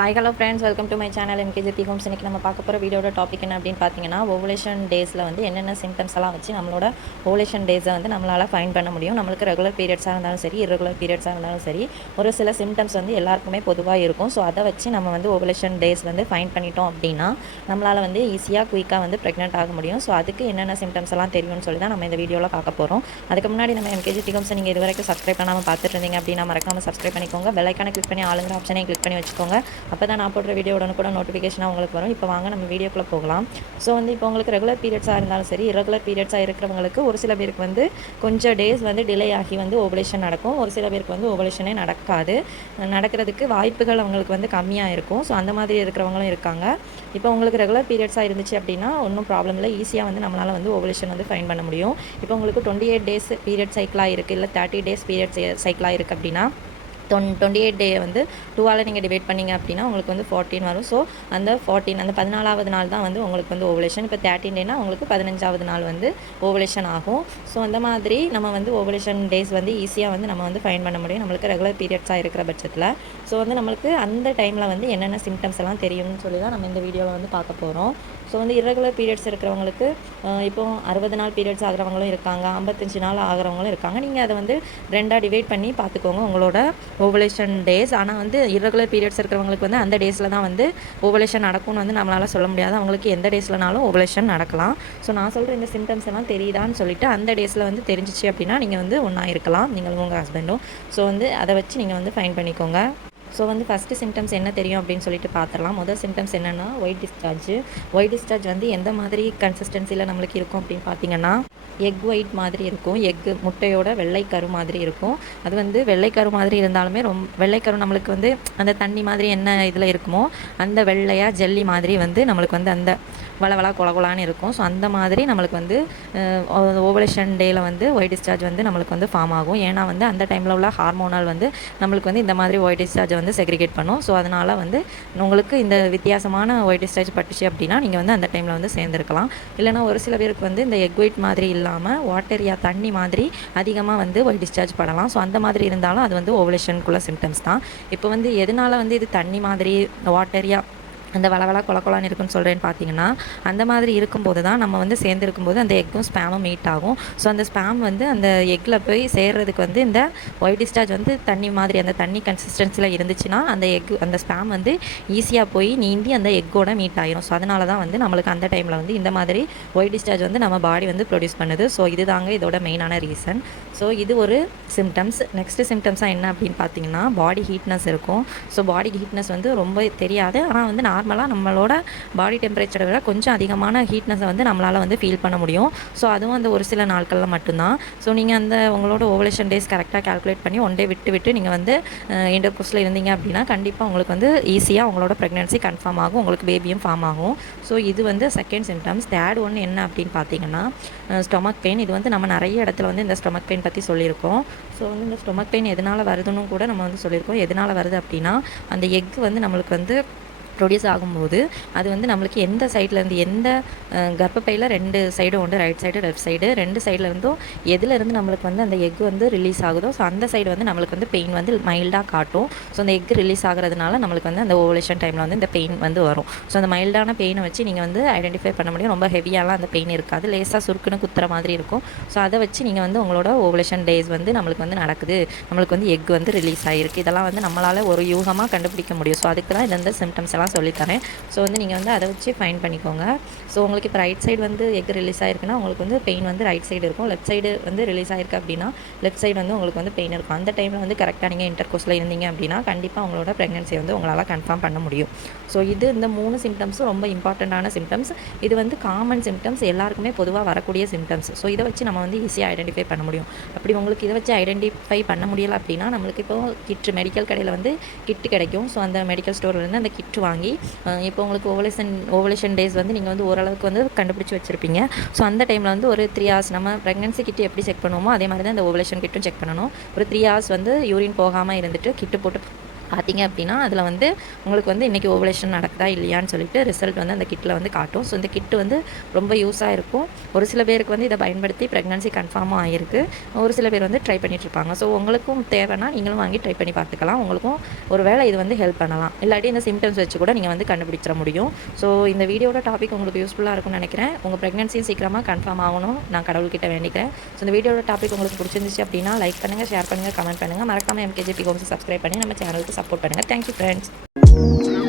Hi hello friends, welcome to my channel MKGP homes. இன்றைக்கி நம்ம பார்க்க போகிற வீடியோட டாபிக் என்ன அப்படின்னு பார்த்தீங்கன்னா, ஓவலேஷன் டேஸில் வந்து என்னென்ன சிம்டம்ஸ் எல்லாம் வச்சு நம்மளோட ஓவலேஷன் டேஸை வந்து நம்மளால் ஃபைண்ட் பண்ண முடியும். நம்மளுக்கு ரெகுலர் பீரியட்ஸாக இருந்தாலும் சரி, இரெகுலர் பீரியட்ஸாக இருந்தாலும் சரி, ஒரு சில சிம்டம்ஸ் வந்து எல்லாருக்குமே பொதுவாக இருக்கும். ஸோ அதை வச்சு நம்ம வந்து ஓவலேஷன் டேஸ் வந்து ஃபைண்ட் பண்ணிட்டோம் அப்படின்னா நம்மளால் வந்து ஈஸியாக குயிக்காக வந்து ப்ரெக்னென்ட் ஆக முடியும். ஸோ அதுக்கு என்னென்ன சிம்டம்ஸ் எல்லாம் தெரியும்னு சொல்லி தான் நம்ம இந்த வீடியோவில் பார்க்க போகிறோம். அதுக்கு முன்னாடி நம்ம எம்கேஜிபி ஹோம்ஸை நீங்கள் இது வரைக்கும் சப்ஸ்கிரைப் பண்ணாமல் பார்த்துட்டு இருந்தீங்க அப்படின்னா மறக்காமல் சப்ஸ்கிரைப் பண்ணிக்கோங்க. பெல் ஐக்கானை கிளிக் பண்ணி ஆளுங்கிற ஆப்ஷனை கிளிக் பண்ணி வச்சுக்கோங்க. அப்போ தான் நான் போடுற வீடியோ உடனே கூட நோட்டிஃபிகேஷனாக உங்களுக்கு வரும். இப்போ வாங்க நம்ம வீடியோக்குள்ளே போகலாம். ஸோ வந்து இப்போ உங்களுக்கு ரெகுலர் பீரியட்ஸாக இருந்தாலும் சரி, இரெகுலர் பீரியட்ஸாக இருக்கிறவங்களுக்கு ஒரு சில பேருக்கு வந்து கொஞ்சம் டேஸ் வந்து டிலே ஆகி வந்து ஓவலேஷன் நடக்கும். ஒரு சில பேருக்கு வந்து ஓவலேஷனே நடக்காது. நடக்கிறதுக்கு வாய்ப்புகள் அவங்களுக்கு வந்து கம்மியாக இருக்கும். ஸோ அந்த மாதிரி இருக்கிறவங்களும் இருக்காங்க. இப்போ உங்களுக்கு ரெகுலர் பீரியட்ஸாக இருந்துச்சு அப்படின்னா ஒன்றும் ப்ராப்ளம் இல்லை. ஈஸியாக வந்து நம்மளால் வந்து ஓவலேஷன் வந்து ஃபைண்ட் பண்ண முடியும். இப்போ உங்களுக்கு 28 டேஸ் பீரியட் சைக்கிளாக இருக்குது, இல்லை 30 டேஸ் பீரியட் சைக்கிளாக இருக்குது அப்படின்னா 28 டே வந்து 2ஆல் நீங்கள் டிவைட் பண்ணிங்க அப்படின்னா உங்களுக்கு வந்து 14 வரும். ஸோ அந்த 14வது நாள் தான் வந்து உங்களுக்கு வந்து ஓவலேஷன். இப்போ 13 டேனா உங்களுக்கு 15வது நாள் வந்து ஓவலேஷன் ஆகும். ஸோ அந்த மாதிரி நம்ம வந்து ஓவலேஷன் டேஸ் வந்து ஈஸியாக வந்து நம்ம வந்து ஃபைண்ட் பண்ண முடியும் நம்மளுக்கு ரெகுலர் பீரியட்ஸாக இருக்கிற பட்சத்தில். ஸோ வந்து நம்மளுக்கு அந்த டைமில் வந்து என்னென்ன சிம்டம்ஸ் எல்லாம் தெரியும்னு சொல்லி தான் நம்ம இந்த வீடியோவில் வந்து பார்க்க போகிறோம். ஸோ வந்து இரெகுலர் பீரியட்ஸ் இருக்கிறவங்களுக்கு இப்போ 60 நாள் பீரியட்ஸ் ஆகிறவங்களும் இருக்காங்க, 55 நாள் ஆகிறவங்களும் இருக்காங்க. நீங்கள் அதை வந்து 2ஆக டிவைட் பண்ணி பார்த்துக்கோங்க உங்களோட ஓவலேஷன் டேஸ். ஆனால் வந்து இரெகுலர் பீரியட்ஸ் இருக்கிறவங்களுக்கு வந்து அந்த டேஸில் தான் வந்து ஓவலேஷன் நடக்கும்னு வந்து நம்மளால் சொல்ல முடியாது. அவங்களுக்கு எந்த டேஸ்லனாலும் ஓவலேஷன் நடக்கலாம். ஸோ நான் சொல்கிற இந்த சிம்டம்ஸ் எல்லாம் தெரியுதான்னு சொல்லிட்டு அந்த டேஸில் வந்து தெரிஞ்சிச்சு அப்படின்னா நீங்கள் வந்து ஒன்றா இருக்கலாம், நீங்களும் உங்கள் ஹஸ்பண்டும். ஸோ வந்து அதை வச்சு நீங்கள் வந்து ஃபைண்ட் பண்ணிக்கோங்க. ஸோ வந்து ஃபஸ்ட்டு சிம்டம்ஸ் என்ன தெரியும் அப்படின்னு சொல்லிட்டு பார்த்துடலாம். முதல் சிம்டம்ஸ் என்னென்னா ஒயிட் டிஸ்சார்ஜ். ஒயிட் டிஸ்சார்ஜ் வந்து எந்த மாதிரி கன்சிஸ்டன்சியில் நம்மளுக்கு இருக்கும் அப்படின்னு பார்த்தீங்கன்னா, எக் ஒயிட் மாதிரி இருக்கும். முட்டையோட வெள்ளைக்கரு மாதிரி இருக்கும். அது வந்து வெள்ளைக்கரு மாதிரி இருந்தாலுமே வெள்ளைக்கரு நம்மளுக்கு வந்து அந்த தண்ணி மாதிரி என்ன இதில் இருக்குமோ அந்த வெள்ளையாக ஜெல்லி மாதிரி வந்து நம்மளுக்கு வந்து அந்த வளவளா கொலகொலான்னு இருக்கும். ஸோ அந்த மாதிரி நம்மளுக்கு வந்து ஓவலேஷன் டேயில் வந்து ஒயிட் டிஸ்சார்ஜ் வந்து நம்மளுக்கு வந்து ஃபார்ம் ஆகும். ஏன்னா வந்து அந்த டைமில் உள்ள ஹார்மோனால் வந்து நம்மளுக்கு வந்து இந்த மாதிரி ஒயிட் டிஸ்சார்ஜ் வந்து செக்ரிகேட் பண்ணும். ஸோ அதனால் வந்து உங்களுக்கு இந்த வித்தியாசமான ஒயிட் டிஸ்சார்ஜ் பட்டுச்சு அப்படின்னா நீங்கள் வந்து அந்த டைமில் வந்து சேர்ந்துருக்கலாம். இல்லைனா ஒரு சில பேருக்கு வந்து இந்த எக் ஒயிட் மாதிரி இல்லாமல் வாட்டரியா தண்ணி மாதிரி அதிகமாக வந்து ஒயிட் டிஸ்சார்ஜ் படலாம். ஸோ அந்த மாதிரி இருந்தாலும் அது வந்து ஓவலேஷனுக்குள்ள சிம்டம்ஸ் தான். இப்போ வந்து எதனால் வந்து இது தண்ணி மாதிரி வாட்டரியா அந்த வளவளா கொலக்கொலான்னு இருக்குன்னு சொல்கிறேன்னு பார்த்தீங்கன்னா, அந்த மாதிரி இருக்கும்போது தான் நம்ம வந்து சேர்ந்துருக்கும்போது அந்த எக்கும் ஸ்பேமும் மீட் ஆகும். ஸோ அந்த ஸ்பேம் வந்து அந்த எக்கில் போய் சேர்றதுக்கு வந்து இந்த ஒயிட் டிஸ்சார்ஜ் வந்து தண்ணி மாதிரி அந்த தண்ணி கன்சிஸ்டன்சியில் இருந்துச்சுன்னா அந்த ஸ்பேம் வந்து ஈஸியாக போய் நீந்தி அந்த எக்கோட மீட் ஆகிரும். ஸோ அதனால தான் வந்து நம்மளுக்கு அந்த டைமில் வந்து இந்த மாதிரி ஒயிட் டிஸ்சார்ஜ் வந்து நம்ம பாடி வந்து ப்ரொடியூஸ் பண்ணுது. ஸோ இது தாங்க இதோட மெயினான ரீசன். ஸோ இது ஒரு சிம்டம்ஸ். நெக்ஸ்ட்டு சிம்டம்ஸாக என்ன அப்படின்னு பார்த்தீங்கன்னா, பாடி ஹீட்னஸ் இருக்கும். ஸோ பாடி ஹீட்னஸ் வந்து ரொம்ப தெரியாது, ஆனால் வந்து நார்மலாக நம்மளோட பாடி டெம்பரேச்சரை விட கொஞ்சம் அதிகமான ஹீட்னஸை வந்து நம்மளால் வந்து ஃபீல் பண்ண முடியும். ஸோ அதுவும் அந்த ஒரு சில நாட்களில் மட்டும்தான். ஸோ நீங்கள் அந்த உங்களோட ஓவலேஷன் டேஸ் கரெக்டாக கால்குலேட் பண்ணி 1 டே விட்டு நீங்கள் வந்து இன்டர்கோர்ஸில் இருந்தீங்க அப்படின்னா கண்டிப்பாக உங்களுக்கு வந்து ஈஸியாக உங்களோட ப்ரெக்னென்சி கன்ஃபார்ம் ஆகும், உங்களுக்கு பேபியும் ஃபார்ம் ஆகும். ஸோ இது வந்து செகண்ட் சிம்டம்ஸ். தேர்ட் ஒன்று என்ன அப்படின்னு பார்த்தீங்கன்னா, ஸ்டொமக் பெயின். இது வந்து நம்ம நிறைய இடத்துல வந்து இந்த ஸ்டொமக் பெயின் பற்றி சொல்லியிருக்கோம். ஸோ வந்து இந்த ஸ்டொமக் பெயின் எதனால் வருதுன்னு கூட நம்ம வந்து சொல்லியிருக்கோம். எதனால் வருது அப்படின்னா, அந்த எக் வந்து நம்மளுக்கு வந்து ப்ரொடியூஸ் ஆகும்போது அது வந்து நம்மளுக்கு எந்த சைட்லேருந்து எந்த கர்ப்பப்பையில் 2 சைடும் உண்டு, ரைட் சைடு லெஃப்ட் சைடு 2 சைட்லேருந்தும் எதுலேருந்து நம்மளுக்கு வந்து அந்த எக் வந்து ரிலீஸ் ஆகுதோ ஸோ அந்த சைடு வந்து நம்மளுக்கு வந்து பெயின் வந்து மைல்டாக காட்டும். ஸோ அந்த எக் ரிலீஸ் ஆகிறதுனால நம்மளுக்கு வந்து அந்த ஓவலேஷன் டைமில் வந்து இந்த பெயின் வந்து வரும். ஸோ அந்த மைல்டான பெயினை வச்சு நீங்கள் வந்து ஐடென்டிஃபை பண்ண முடியும். ரொம்ப ஹெவியாலாம் அந்த பெயின் இருக்காது, லேசாக சுருக்குன்னு குத்துற மாதிரி இருக்கும். ஸோ அதை வச்சு நீங்கள் வந்து உங்களோட ஓவலேஷன் டேஸ் வந்து நம்மளுக்கு வந்து நடக்குது, நம்மளுக்கு வந்து எக் வந்து ரிலீஸ் ஆகிருக்கு, இதெல்லாம் வந்து நம்மளால் ஒரு யூகமாக கண்டுபிடிக்க முடியும். ஸோ அதுக்கு தான் இந்த சிம்டம்ஸ் எல்லாம் சொல்லித்தரேன். ஸோ வந்து நீங்கள் வந்து அதை வச்சு ஃபைன் பண்ணிக்கோங்க. ஸோ உங்களுக்கு இப்போ ரைட் சைடு வந்து எக் ரிலீஸ் ஆகிருக்குன்னா உங்களுக்கு வந்து பெயின் வந்து ரைட் சைடு இருக்கும். லெஃப்ட் சைடு வந்து ரிலீஸ் ஆகிருக்கு அப்படின்னா லெஃப்ட் சைடு வந்து உங்களுக்கு வந்து பெயின் இருக்கும். அந்த டைமில் வந்து கரெக்டாக நீங்கள் இன்டர்கோர்ஸில் இருந்தீங்க அப்படின்னா கண்டிப்பாக உங்களோட ப்ரெக்னன்சி வந்து உங்களால் கன்ஃபார்ம் பண்ண முடியும். ஸோ இந்த 3 சிம்டம்ஸும் ரொம்ப இம்பார்ட்டண்ட்டான சிம்டம்ஸ். இது வந்து காமன் சிம்டம்ஸ், எல்லாருக்குமே பொதுவாக வரக்கூடிய சிம்டம்ஸ். ஸோ இதை வச்சு நம்ம வந்து ஈஸியாக ஐடென்டிஃபை பண்ண முடியும். அப்படி உங்களுக்கு இதை வச்சு ஐடென்டிஃபை பண்ண முடியலை அப்படின்னா நம்மளுக்கு இப்போ கிட்டு மெடிக்கல் கடையில் வந்து கிட்டு கிடைக்கும். ஸோ அந்த மெடிக்கல் ஸ்டோர்லேருந்து அந்த கிட்டு வாங்கி இப்போ உங்களுக்கு ஓவலேஷன் டேஸ் வந்து நீங்கள் வந்து ஓரளவுக்கு வந்து கண்டுபிடிச்சி வச்சுருப்பீங்க. ஸோ அந்த டைமில் வந்து ஒரு 3 hours நம்ம ப்ரெக்னன்சி கிட்டு எப்படி செக் பண்ணுவோமோ அதே மாதிரி தான் இந்த ஓவலேஷன் கிட்டும் செக் பண்ணணும். ஒரு 3 hours வந்து யூரின் போகாமல் இருந்துட்டு கிட்டு போட்டு பார்த்தீங்க அப்படின்னா அதில் வந்து உங்களுக்கு வந்து இன்றைக்கி ஓவலேஷன் நடக்குதா இல்லையான்னு சொல்லிட்டு ரிசல்ட் வந்து அந்த கிட்டில் வந்து காட்டும். ஸோ இந்த கிட்டு வந்து ரொம்ப யூஸாக இருக்கும். ஒரு சில பேருக்கு வந்து இதை பயன்படுத்தி ப்ரெக்னன்சி கன்ஃபார்மாக ஆகிருக்கு. ஒரு சில பேர் வந்து ட்ரை பண்ணிகிட்ருப்பாங்க. ஸோ உங்களுக்கும் தேவைன்னா நீங்களும் வாங்கி ட்ரை பண்ணி பார்த்துக்கலாம். உங்களுக்கும் ஒரு வேளை இது வந்து ஹெல்ப் பண்ணலாம். இல்லாட்டி இந்த சிம்டம்ஸ் வச்சு கூட நீங்கள் வந்து கண்டுபிடிச்சிட முடியும். ஸோ இந்த வீடியோட டாபிக் உங்களுக்கு யூஸ்ஃபுல்லாக இருக்கும்னு நினைக்கிறேன். உங்கள் ப்ரெக்னன்சியும் சீக்கிரமாக கன்ஃபார்ம் ஆகணும் நான் கடவுள்கிட்ட வேண்டிக்கிறேன். ஸோ இந்த வீடியோட டாபிக் உங்களுக்கு பிடிச்சிருந்துச்சு அப்படின்னா லைக் பண்ணுங்கள், ஷேர் பண்ணுங்கள், கமெண்ட் பண்ணுங்கள். மறக்காமல் எம்கேஜேபி ஹோம்ஸ் சப்ஸ்கிரைப் பண்ணி நம்ம சேனலுக்கு சப்போர்ட் பண்ணுங்கள். Thank you friends.